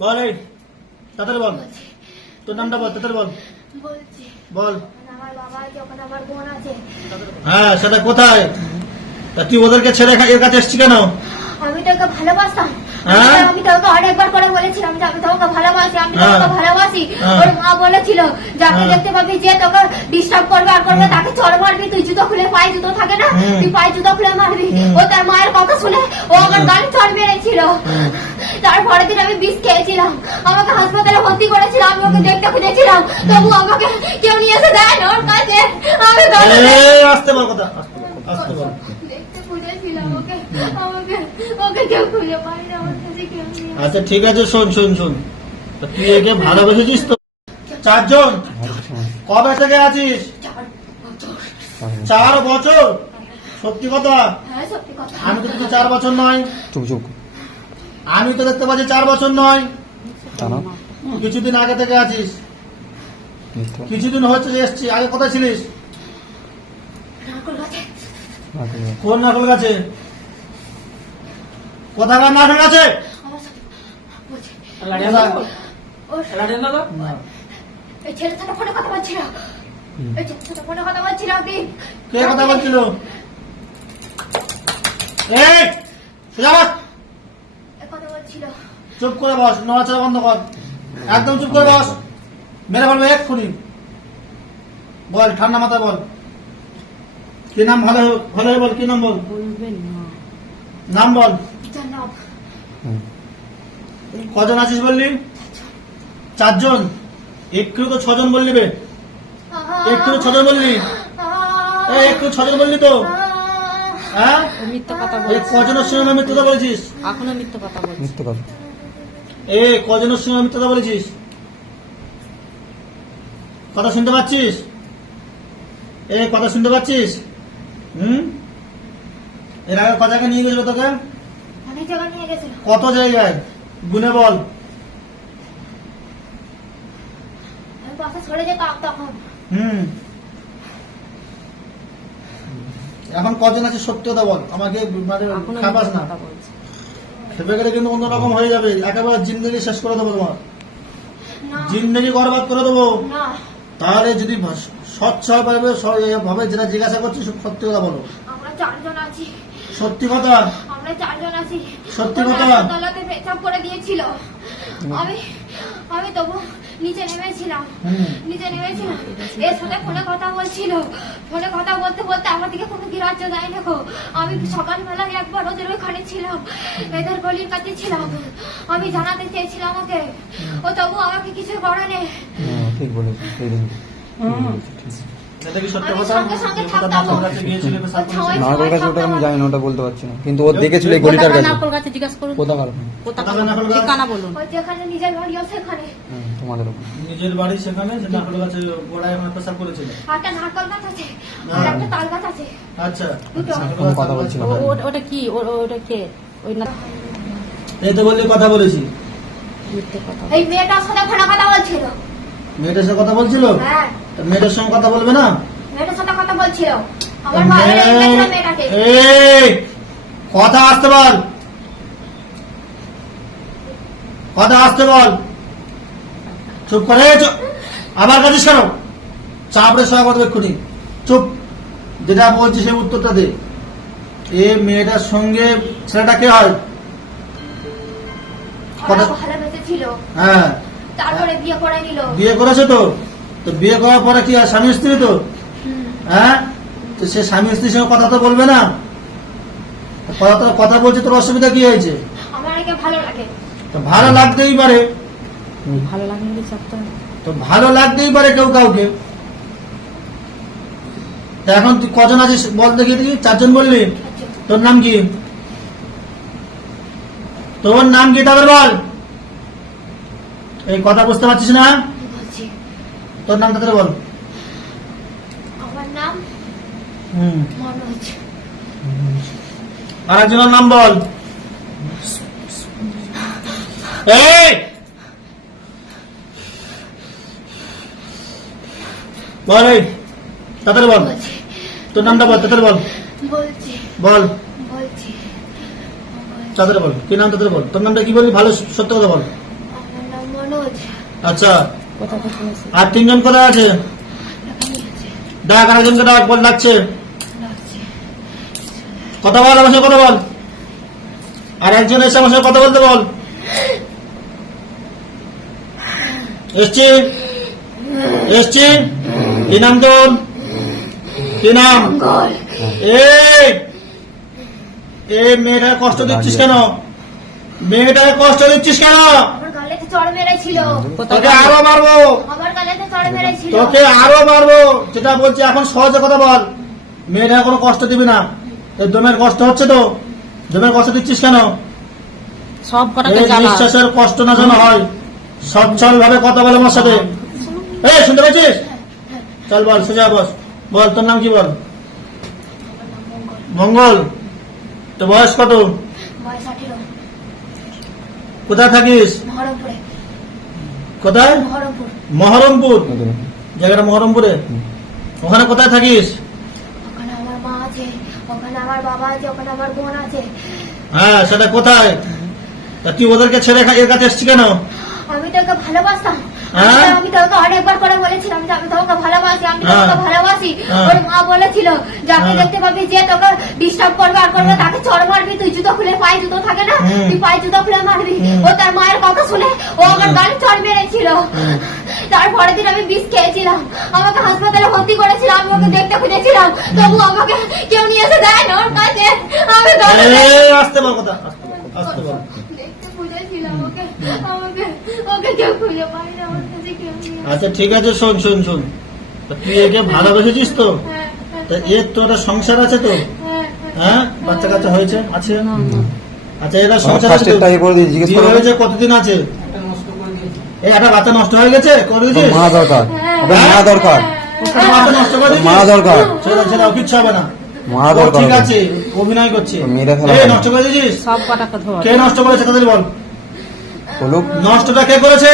বল এই তাড়াতাড়ি বল। তোর নামটা বল তাড়াতাড়ি বল। বল। হ্যাঁ সেটা কোথায়? তা তুই ওদেরকে ছেড়ে এর কাছে এসছি কেন? আমি তোকে ভালোবাসতাম? আমি তোকে অনেকবার করে বলেছিলাম যে আমি তোকে ভালোবাসি আমি হ্যাঁ। তোকে ভালোবাসি। হ্যাঁ। ওর মা বলেছিল যে হ্যাঁ। দেখতে পাবি যে তোকে ডিস্টার্ব করবে আর করবে তাকে চড় মারবি তুই জুতো খুলে পায়ে জুতো থাকে না? তুই পায়ে জুতো খুলে মারবি। ও তার মায়ের কথা শুনে ও আমার। গাড়ি চড় মেরেছিল। তারপরের দিন আমি বিষ খেয়েছিলাম। আমাকে হাসপাতালে ভর্তি করেছিলাম আমি ওকে দেখতে খুঁজেছিলাম। তবু আমাকে কেউ নিয়ে এসে দেয় না ওর কাছে। আমি আসতে কথা আসতে বল, আসতে বল দেখতে খুঁজেছিলাম ওকে আমাকে ওকে কেউ খুঁজে পাই না আমার কাছে কেউ নেই আচ্ছা ঠিক আছে শোন শোন শোন। তুই একে ভালোবেসেছিস তো? চারজন? কবে থেকে আছিস? চার বছর। সত্যি কথা? আমি তো দেখছি চার বছর নয়। আমি তো দেখতে পাচ্ছি চার বছর নয়। কিছুদিন আগে থেকে আছিস। কিছুদিন হচ্ছে এসছি। আগে কোথায় ছিলিস? কোন নাকল গাছে? আমার ছেলের সাথে ফোনে কথা বলছিল। হুম। এই ছেলের সাথে ফোনে কথা বলছিল একদিন কে কথা বলছিল? এই সোজা কথা বলছিল। চুপ করে বস নড়াচড়া বন্ধ কর। একদম চুপ করে বস। মেরে বলব এক্ষুনি। বল ঠান্ডা মাথায় বল। কি নাম ভালো ভালো বল কি নাম বল? নাম বল। কজন আছিস বললি? চারজন। একটু তো ছজন বললি বে একটু তো ছজন বললি। একটু ছজন বললি তো। হ্যাঁ? মিথ্যা কথা এই কজনের সঙ্গে মিথ্যা বলেছিস? এখনও মিথ্যা কথা বলছে। মিথ্যা কথা। এ কজনের সঙ্গে মিথ্যা বলেছিস? কথা শুনতে পাচ্ছিস? এ কথা শুনতে পাচ্ছিস? হুম? এর আগে জায়গায় নিয়ে গেছিল তোকে অনেক জায়গায় নিয়ে গেছিল কত জায়গায়? গুনে বল। হুম। এখন কজন আছে সত্যি কথা বল। আমাকে মানে খাবাস না। খেপে গেলে কিন্তু অন্যরকম হয়ে যাবে। একেবারে জিন্দগি শেষ করে দেবো তোমার। জিন্দগি বরবাদ করে দেবো। তাহলে যদি স্বচ্ছ ভাবে ভাবে যেটা জিজ্ঞাসা করছি সত্যি কথা বলো। আমরা চারজন আছি। সত্যি কথা? আমরা চারজন আছি। সত্যি কথা? তলাতে পেচাব করে দিয়েছিল। আমি আমি তবু নিচে নেমেছিলাম। নিচে নেমেছিলাম। এর সাথে ফোনে কথা বলছিল। ফোনে কথা বলতে বলতে আমার দিকে কোনো গ্রাহ্য দেয় গো। আমি সকালবেলা একবার ওদের ওইখানে ছিলাম। এদের গলির কাছে ছিলাম। আমি জানাতে চেয়েছিলাম ওকে। ও তবু আমাকে কিছু করে নেই হ্যাঁ, ঠিক বলেছ নারকল গাছ ওটা আমি জানি না ওটা বলতে পারছি না। কিন্তু ও দেখেছিল এই গলিটার কাছে। নারকল গাছে জিজ্ঞাসা করুন। কোথাকার কোথাকার কোথাকার নারকল গাছ? ঠিকানা বলুন? ওই যেখানে নিজের বাড়ি সেখানে তোমাদের নিজের বাড়ি সেখানে যে নারকেল গাছে গোড়ায় ওখানে পেশাব করেছিল। একটা নারকল গাছ আছে আর। একটা তাল গাছ আছে। আচ্ছা। দুটো। নারকেল কোনো গাছ, কথা তাল গাছ। বলছিলাম। ও- ও- ওটা কি? ওটা কে? ওই না এই তো বললি কথা বলেছি। এই মেয়েটার সাথে কথা বলছিল। মেয়েটার সাথে কথা বলছিল? হ্যাঁ। মেয়েটার সঙ্গে কথা বলবে না? মেয়েটার সাথে কথা বলছিল। আমার বাইরে রেখেছিল মেয়েটাকে। এই কথা আসতে বল। কথা আসতে বল। চুপ করে। আবার কেন? চাপড়ে সবাই কথা এক্ষুনি। চুপ। যেটা বলছি সেই উত্তরটা দে। এ মেয়েটার সঙ্গে ছেলেটা কে হয়? কথা- হ্যাঁ। তারপরে বিয়ে করে নিল বিয়ে করেছে তো? তো বিয়ে করার পরে কি হয় স্বামী স্ত্রী তো? হ্যাঁ? তো সে স্বামী স্ত্রীর সঙ্গে কথা তো বলবে না? কথা তো কথা বলছে তোর অসুবিধা কি হয়েছে? ভালো লাগে। তো ভালো লাগতেই পারে। তো ভালো লাগতেই পারে কেউ কাউকে। তা এখন তুই কজন আছিস বল দেখি দেখি চারজন বললি? তোর নাম কি? তোর নাম কি তাদের বল? এই কথা বুঝতে পারছিস না? তোর নাম তাদের বল। আমার নাম হুম। মনোজ। আর একজনের নাম বল। এই! বল এই। তাড়াতাড়ি বল। তোর নামটা বল তাড়াতাড়ি বল। বলছি। বল। বলছি। তাড়াতাড়ি বল। কি নাম তাড়াতাড়ি বল। তোর নামটা কি বললি? ভালো সত্য কথা বল। আমার আচ্ছা কোথা থেকে শুনেছি আর তিনজন কোথায় আছে? ডাক আর একজনকে ডাক বল ডাকছে। কথা বল আমার কথা বল। আর একজন এসে আমার কথা বলতে বল। এসছি। এসছি। কি নাম তোর? কি নাম? এই এই মেয়েটাকে কষ্ট দিচ্ছিস কেন? মেয়েটাকে কষ্ট দিচ্ছিস কেন? চড় মেরেছিল কোথায় তোকে আরও মারবো। আমার গালেতে চড় মেরেছিল তোকে আরও মারবো। যেটা বলছি এখন সহজে কথা বল। মেয়েটা কোনো কষ্ট দিবি না। দমের কষ্ট হচ্ছে তো। দমের কষ্ট দিচ্ছিস কেন? সব জ্বালা। নিঃশ্বাসের কষ্ট না যেন হয় সচ্ছল ভাবে কথা বল আমার সাথে। এই শুনতে পেয়েছিস? চল বল সোজা বস। বল তোর নাম কি বল? মঙ্গল। তো বয়স কত? বয়স আঠেরো। কোথায় থাকিস? মহরমপুরে। কোথায়? মহরমপুর। মহরমপুর। জায়গাটা মহরমপুরে। ওখানে কোথায় থাকিস? ওখানে আমার মা আছে ওখানে আমার বাবা আছে ওখানে আমার হ্যাঁ সেটা কোথায়? তা তুই ওদেরকে ছেড়ে খা- এর কাছে এসছি কেন? আমি তোকে ভালোবাসতাম? আমি তোকে অনেকবার করে বলেছিলাম যে আমি তোকে ভালোবাসি আমি হ্যাঁ। তোকে ভালোবাসি। হ্যাঁ। ওর মা বলেছিল যাকে হ্যাঁ। দেখতে পাবি যে তোকে ডিস্টার্ব করবে আর করবে তাকে চড় মারবি তুই জুতো খুলে পায়ে জুতো থাকে না? তুই পায়ে জুতো খুলে মারবি। ও তার মায়ের কথা শুনে ও আমার। গালে চড় মেরেছিল। হুম। তারপরের দিন আমি বিষ খেয়েছিলাম। আমাকে হাসপাতালে ভর্তি করেছিল আমি ওকে দেখতে খুঁজেছিলাম। তবু আমাকে কেউ নিয়ে এসে দেয় না ওর কাছে। আমি আসতে কথা আসতে বল দেখতে খুঁজেছিলাম ওকে। আমাকে ওকে কেউ খুঁজে পাই না আমার কাছে কেউ নেই আচ্ছা ঠিক আছে শোন শোন শোন। তা তুই একে ভালোবেসেছিস তো? হ্যাঁ, তা এর তো একটা সংসার আছে তো? হ্যাঁ, হ্যাঁ বাচ্চা কাচ্চা হয়েছে? আছে। আচ্ছা এটা সংসার আছে বিয়ে হয়েছে কতদিন আছে? এই একটা বাচ্চা নষ্ট হয়ে গেছে? করে দিয়েছিস? মা দরকার। হ্যাঁ। মা দরকার। বাচ্চা নষ্ট করে মা দরকার। ছেড়ে ছেড়ে কিচ্ছু হবে না। মা দরকার ঠিক আছে অভিনয় করছে। ও এই নষ্ট করে দিয়েছিস? সব কে নষ্ট করেছে তাদের বল। নষ্টটা কে করেছে?